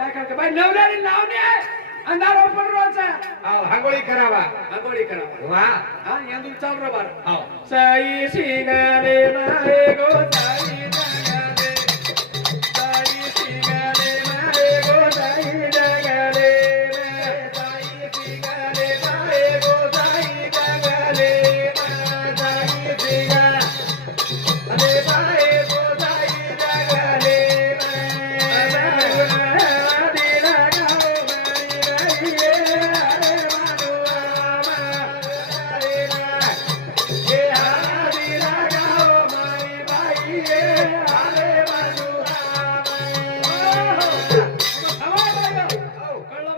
काय करते बाई नवऱ्याने नाव नाही अंधारा पडरोचा हांगोळी करावा आंघोळी करा वा हा यांदून चाल रे बार हो साई शिंगाले मारे गो साई जगाले साई शिंगाले मारे गो साई जगाले साई शिंगाले मारे गो साई जगाले साई शिंगाले मारे गो साई जगाले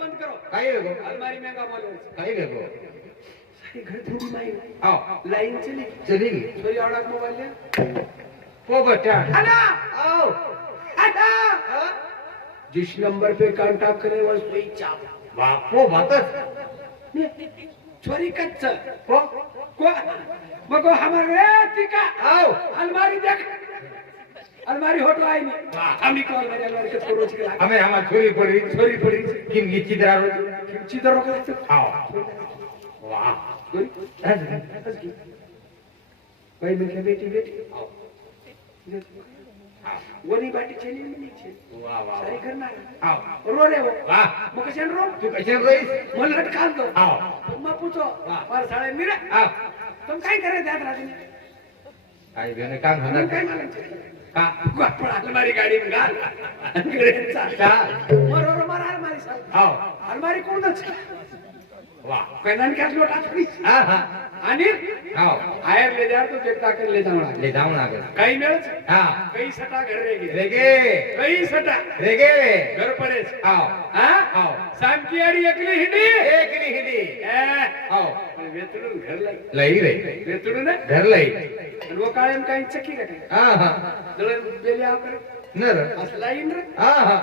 अलमारी में का बोलो काही वेगो सारी घर थोड़ी माई आओ लाइन चली चली छोरी आवडा मोबाइल ले को बटा हना आओ हना जिस नंबर पे कांटेक्ट करे वो कोई चाप बापो बातच छोरी कच्चा को मको हमारे टिका आओ अलमारी देख अलमारी होटो आई नहीं हमनी को अलमारी के छोरो के लागे हमें हमार छोरी पड़ी किम की चिदरा रो चिदरो के आओ वाह भाई मैं बेटी बेटी वनी बाटी चली में नीचे वाह वाह सारी करना आओ रो रे वो वाह मो कशन रो तू कैसे रोईस मन लटकाल दो आओ तुम पूछो वाह। पर साले मेरे आओ तुम काय करे जात रात में आई बेने काम तुम होना काय मालूम का आपण अलमारी गाडी में गाल अंग्रेजचा का मरो मार अलमारी साल आओ अलमारी कोणच वाह पेनान क्या लोटा थी हां हां आणि आओ आयर ले जा तो देखता कर ले जाऊंगा ले जाऊं ना काही मिळच हां काही सटा घर रे गे रेगे काही सटा रेगे घर पडेच आओ हां आओ सांकी आरी एकली हिंडी एकली हिडी आओ वेतडून घर लई रे वेतडून ना घर लई आणि वो काळेम काही चक्की का काही हां हां दळण बेली आकर नर असला इन रे हां हां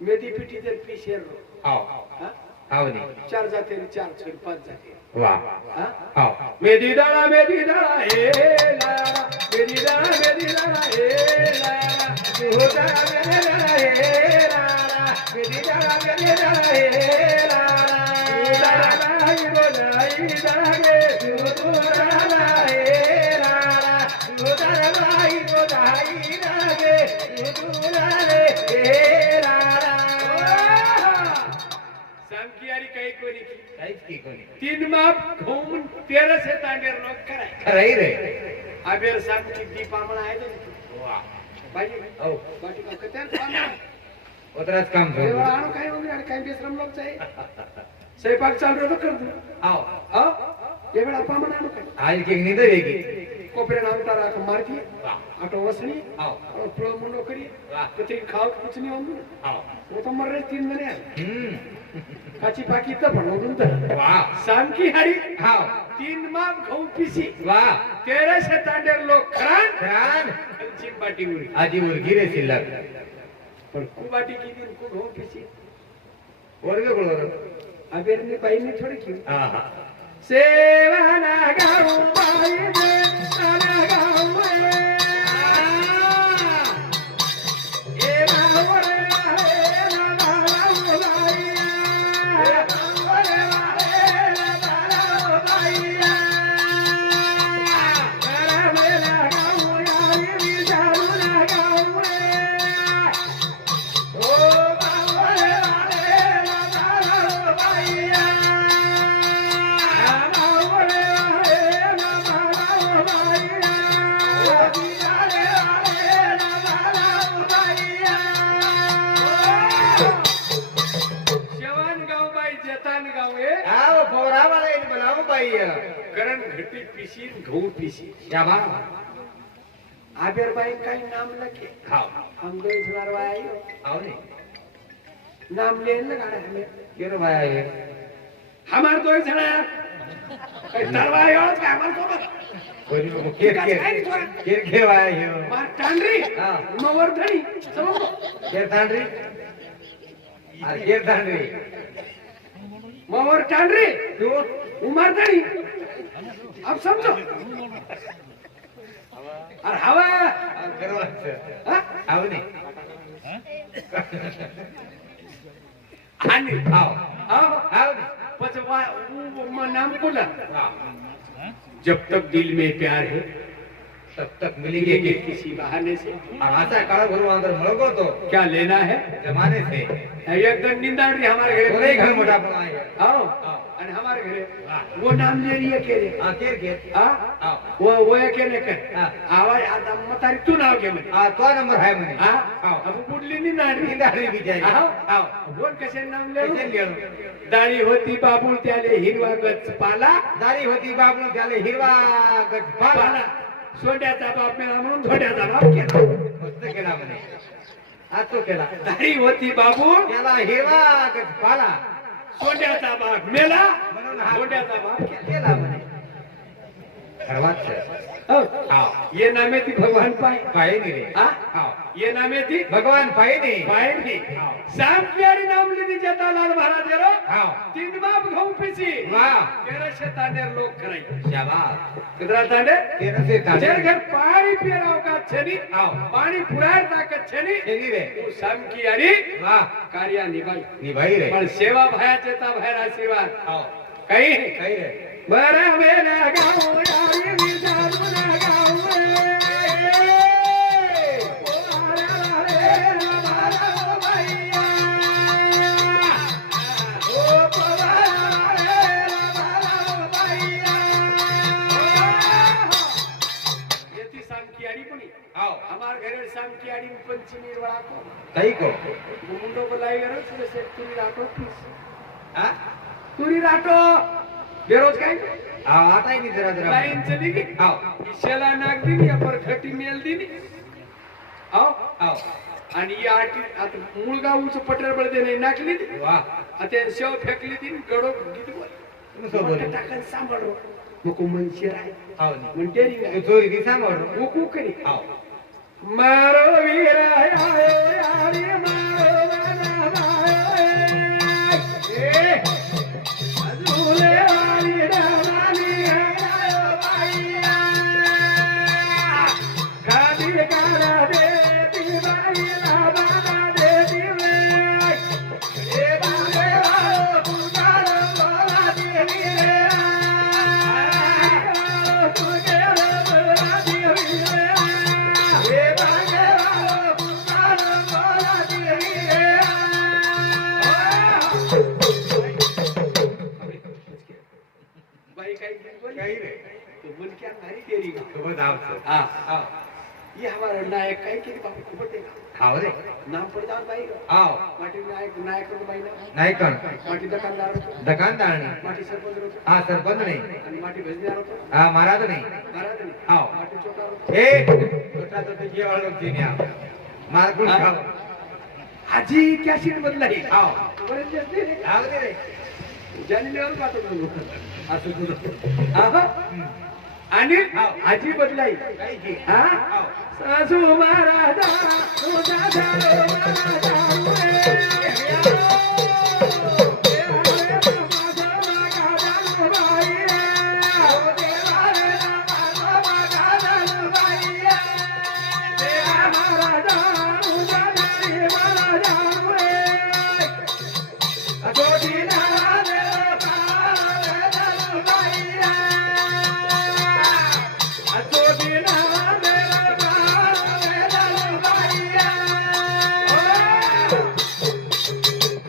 मेदी पिटी तर पीशेर रो आओ हां आओ नी चार जाते रे चार छड पाच जाते वाह हां आओ मेदी दाळा ए लारा मेदी दाळा ए लारा होता मेरे हे लाला मेरी दादा हे लाला दाळा लाई दागे तू दादा हे लाला तू दादा गे तू दादा हे लाला सांकी आरी काही कोणी काहीच की कोणी तीन माप घुम 13 से तांडेर लोक कराय खरंय रे आबेर सांकी दीपामणा आहे तो वाह बाजी औ बाटी का कत्यान पामणा उतराच काम देवा करू आणो काय वगैरे आणि काय बेसरम लोक आहे स्वयंपाक चालू तो कर दू आओ हा ये वेळा पामणा आणो काय आज की नींद वेगी कोपरे नाम तारा मारती वाह आटो वसणी आओ और प्रो मुंडो करी वाह कुछ खाओ कुछ नहीं होंगे आओ वो तो मर रहे 3 जने हैं हम्म काची पाकी तर बनवून तर वाह सांकी हाडी आओ 3 माप घऊ पिसी वाह 13 से तांडेर लोक खरान रान खलची बाटी उरी आजी मुलगी रे शिल्लक पण कुबाटी की दिन को घऊ पिसी वर्ग बोल अबेरने बाईने थोड़ी की हां हां सेवाना गाऊ बाई दे आना गाऊ ए मावरे आहे ना बाऊ बाईया ए मावरे आहे ना बाऊ बाईया मेरा गाऊ या विचारू ना गाऊ ओ मावरे आहे ना बाऊ बाईया आओ पोरा वाला इन बनाओ भाई करण घटी पिसी घऊ पिसी या बा आबेर बाई काही नाम लखे खाओ हम गए सुनार बाई आओ ने नाम ले न गाड़ा हमें के रो भाई ये हमार दो जना तरवाई और का हमार को कोई को के के भाई यो मार टांडरी हां मवर्धनी समझो के तांडरी अरे के तांडरी मवर टांडरी तू उमरधनी अब समझो और हवा करो हां आओ ने आणि हाव हाव हाव पचवा नाम बोला हाव जब तक दिल में प्यार है तब तक मिलेंगे कि किसी बहाने से आता काळ भरू अंदर मळगो तो क्या लेना है जमाने से एकदम निंदा रही हमारे थोड़े घर घर मोटा बनाए आओ और हमारे घरे वो नाम ले रही है के रे हां के हाँ हाव वो के ने कर हाँ। आवाज आता मतारी तू नाव के म्हणे आ तो नंबर आहे म्हणे हाँ हाव अब बुडली नी नाडी दाढी बिचारी हाव हाव बोल कसे नाम कसे ले लिहिलं? दाढी होती बाबू त्याले हिरवा गच पाला दाढी होती बाबू त्याला हिरवा गजपाला पाला सोड्याचा बाप मेला म्हणून धोड्याचा बाप केला मस्त केला म्हणे आज तो केला दाढी होती बाबू त्याला हिरवा गजपाला सोड्याचा बाप मेला म्हणून हा धोड्याचा बाप केला केला म्हणे खरवाच हो. हाव ये नामे थी भगवान पाए पाहे नी रे हाँ? हाव ये नामे थी भगवान पाहे नी पाए थी हाव शाम प्यारी नाम लीधी जता लाल महाराज रो हाव तीन बाप घाऊ पिसी वाह 1300 तांडेर लोक कराई शाबाश कितना तांडे तेरे से ताजे जेर घर पानी पिराव का छनी हाव पानी फुरार ताकत छनी केली रे तू शाम की यारी वाह कार्या निभाई निभाई रे पण सेवा भया चेता भया आशीर्वाद हाव काही काही रे बरं मेला गाव यारी विचारून गाव हाव हमार घरे शाम की आड़ी में पंचमी बड़ा को काही को मुंडो को लाई गरो सुबह से तुरी राटो पीस हां तुरी राटो बेरोज काय हाव आता ही जरा जरा लाइन चली गई हाव शेला नाक दिनी या पर खटी मेल दिनी आओ हाव आणि या आटी आता मुळगावचं पटर बळदे नाही नाकली ती वाह आता शेव फेकली ती गडो गिदी नुसतं बोल टाकन सांभाळो नको मनशी राय हाव म्हणते री तू चोरी दिसा मोड हुकू करी हाव मारो वीर आयो यारी मारो वाला मारो ए अजूले वाली रानी आयो बाईया गादी गाला दे ती बाईला बाबा दे दिले ए बाबे आओ पुकार बोला दिले तुझे बोला दिले ए बाबे आओ पुकार बोला दिले भाई काही काही रे तो मन क्या भारी देरी का खूपच आवडतं हाँ हाव ये हमारा नायक काय की बाबू को बटेगा हाव रे नाम पड़दार भाई हाव माटी नायक नायक को भाई ना नाही पण माटी दुकानदार दुकानदारणी माटी सरपंच होतो हा सरपंच नाही आणि माटी भजनीदार होतो हा महाराज नाही महाराज नाही हाव माटी चोकार होतो ए छोटा तो ते जेवण लोकची न्या मारकून हा. खाव आजी क्या सीट बदलाई हाव बरेच दिवस नाही हाव दे रे जानी लेवर पाहतो असं तुझं आहा आणि आजी बदलाई काही की हा हाव सासू महाराजा तुझा झालो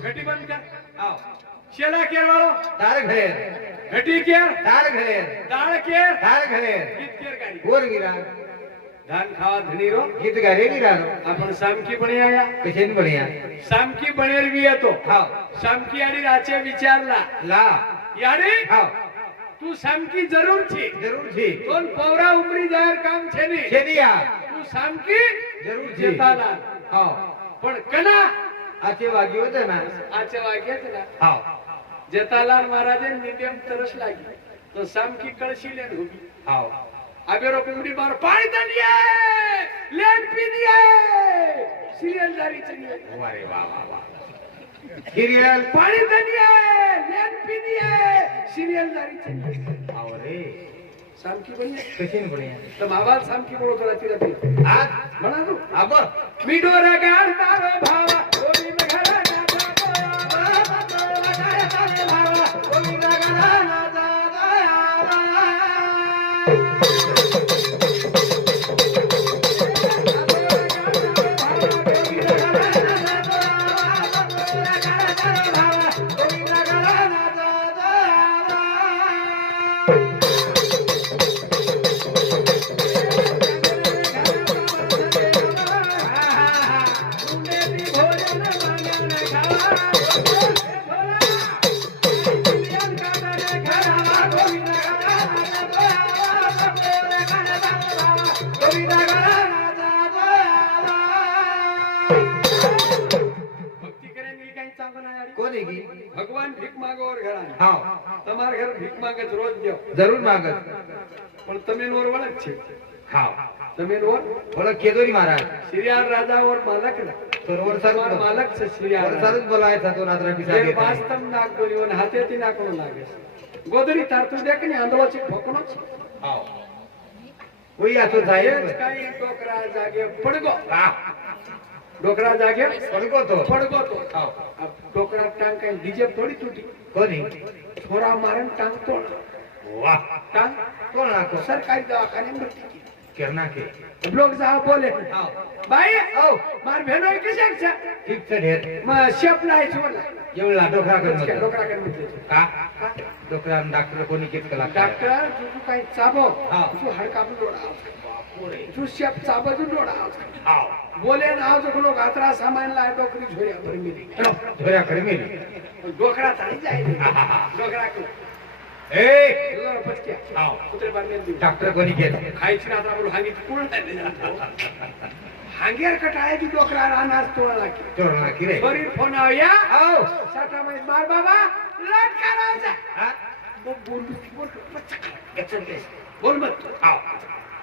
घटी बंद कर हाव शेला केर वाळो दार घरे घटी केर दार घरे दाळ केर दार घरे गीत केर गाडी बोर गिरा धान खावा धनी रो गीत गारे गिरा आपण सामकी बने आया कशेन बढिया सामकी बनेर भी येतो हाव सामकी आणि राचे विचारला ला याडी हाव तू सामकी जरूर छी जरूर छी कोण पौरा उमरी जायर काम छे ने छेदिया तू सामकी जरूर छी जेताला हाव पण कना आचे वागी होते ना आच्या वाग्यात ना हाव जेतालाल महाराजे नियम तरस लागी तो सामकी कळशी लेन उभी हाव अबेरो कुमडी बार पाणी तनिये लेन पिनिये सिरियल जारी चनिये वारे वा वा वा हिरियल पाणी तनिये लेन पिनिये सिरियल जारी चनिये हाव रे सामकी बनी कशी नाही पडी तर मावाल सामकी बोलतो ना तिला ती आज म्हणा तू आब मी डोरा गाडता रे भावा गोविंद घराण्याचा गोविंद घराण्याचा भक्ति करेंगे कहीं चांगो ना यारी कोणी की भगवान भीख मागो और घर आने हाव તમાર ઘર ભીખ માંગે તો રોજ દો જરૂર માગત પણ તમે નોર વળક છે હાવ તમે નોર ઓળખ કેદોરી महाराज સિરિયાર રાજા ઓર માલક ને તોરવર સર તમાર માલક છે સિરિયાર સરસ બોલાય તો રાત્રા એ પિસાગે વાસ્તવ નાક બોલ્યો ને હાથેથી નાકણો લાગે છે ગોદડી તારતું દેખ ને આંધળો છે ઠોકણો છે હાવ કોઈ આતો થાય એ જ કાંઈ ડોકરા જાગે પડગો વાહ ડોકરા જાગે પડકો તો પડગો તો હાવ આ ડોકરા ટાંગ કઈ ડીજે થોડી તૂટી કોની થોડા મારે ટાંગ તોડ વાહ ટાંગ કોણ નાખો સરકારી દવાખાને મરતી ગઈ. કેર નાખે બ્લોક સાહેબ બોલે હાવ ભાઈ આવ માર બહેનો કે છે ઠીક છે ઢેર શેપ લાય છો ના એવું લાડોખા કરી મત ડોકરા કરી મૂકી છે કા ડોકરા ડાક્ટર કોની કેત કલાક ડોક્ટર તું કઈ ચાબો હા. તું હડકાપું દોડાવ તું શેપ ચાબો તું દોડાવ હાવ બોલે ને આવ તો ગાતરા સામાન લાય ડોકરી જોડ્યા ભરી મિલી ધોયા કરી મેલી ડોકરા તાળી જાય ને. ડોકરા કે એ ડોકરા પચક્યા હાવ કુતરે બાર મેલ દીધું ડાક્ટર કોની કેત ખાઈ છે ના બોલું હાંગી કોણ હાંગેર કટાય તી ડોકરા અનાજ તોડા નાખી ચોર નાખી રે ફરી ફોન આવ્યા આવ સાટામાં માર બાબા લટકારા છે હા બોલ બોલ મત આવ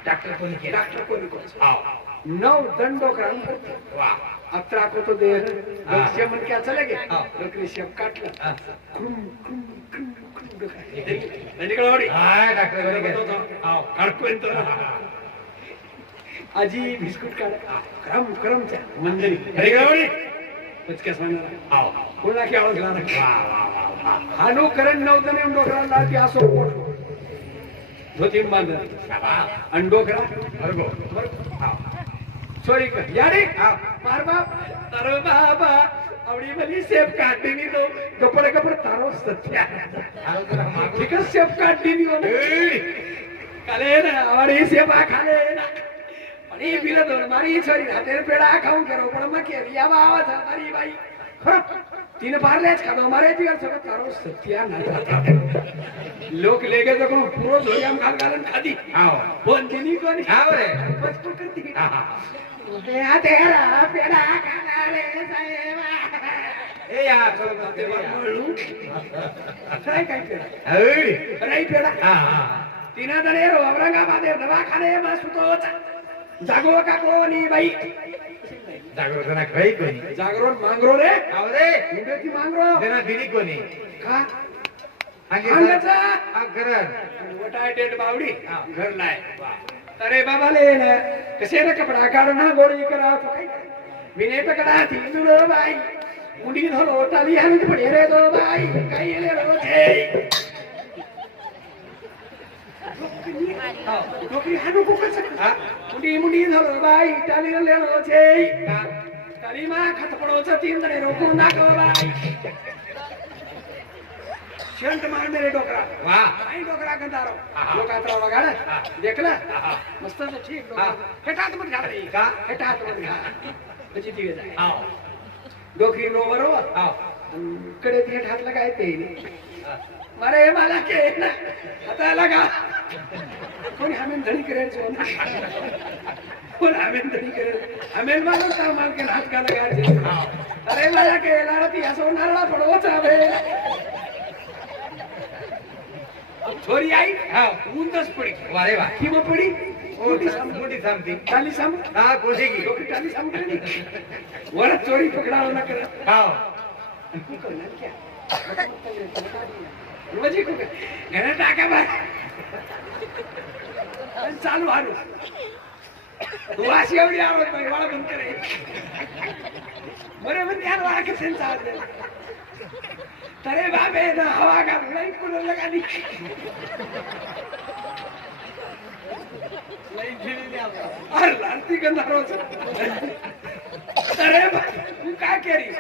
ડાક્ટર કોની કેત ડોક્ટર કોની કોણ છે આવ 9 દંડો ક્રાંત करते વાહ अत्रा को तो दे लक्ष्य मन क्या चलेगे हाँ। बकरी शेप काट ला હા क्रुम क्रुम क्रुम क्रुम निकल ओडी હા ડાક્ટર કોની કેત આવ काढतो तो आजी बिस्कुट काढ क्रम क्रम चा मंदिरी निकल ओडी पचके सांगणार આવ कोणा की आवाज लाना વાહ વાહ વાહ વાહ हानो करण नवतने डोकरा लाती असो पोट धोती बांध શાબાશ आणि डोकरा બરોબર આવ सॉरी कर यारे मार बाप तारो बाबा आवडी भली सेफ काढली नी तो कपडे कपडे तारो सत्या હાલો જરા માગો ठीक है सेफ काढली नी हो काले ना आवडी सेफ आ खाले ना आणि बिल दोन मारी सॉरी हाते पेडा खाऊन करो पण मग के या बाबा था मारी बाई तीन पारलेच खातो मारे दिवस सगळं तारो सत्या नाही लोक लेगे तो कोण पुरो झोयाम घाल घालून खादी આવ पण तिनी कोणी આવ રે पचपट करती હા હા तेरा तेरा पेड़ा खाना रे साहेबा એ યાર ચલો काय काय पेड़ा હઈ राई पेड़ा હા હા तीना दणे रो औरंगाबाद दवाखाने માં સુતો જાગો का कोणी बाई જાગૃત ના કઈ કોની जागरण मांगरो रे આવ રે मुंडेची मांगरो તેના દીદી કોની का આગે अंगाचा આ ઘર वटाय डेट बावडी हा. घर नाही अरे बाबा ले ना कसे रे कपडा काढून गोळी करा तो काय विने पकडा ती दुडो बाई मुंडी धरो ताली हानी पडे रे दो बाई काय ले रो छे डोकरी हाडू कुकच હા मुंडी मुंडी धरो बाई ताली ले रो छे ताली मा खत पडो छ तीन जणे रोकून नाको बाई शंट मार मेरे डोकरा વાહ आई डोकरा गंधारो हा. लोकात्रा वगाड हा. देखला हा. मस्त तो ठीक हा. हेटात मत घाल रे का? हेटात मत घाल म्हणजे ती जाय આવ डोकरी नो बरोबर આવ कडे ती हात लगायते मारे मला के ना आता लगा कोणी हमें धडी करेल छो कोण हमें धडी करेल हमें मला सामान के हात का लगायचे अरे मला के लाडती असो नारळा पडवच आवे छोरी आई હા ऊंदच पडी વારે વાહ किंवा पडी મોટી સામતી टाली साम હા કોશેકી डोकी टाली साम करे वर चोरी पकडावं ना करा આવ तू करणार क्या रोजी कुक घरे टाका बाय आणि चालू हारू वाशी एवढी आवडत नाही वाळा बंद करे बरे म्हणजे यार वाळा कसे चालते तरे बाबे ना हवा का नाही कुठं लगा नी अरे लालती गंधारोच तरे तू काय केली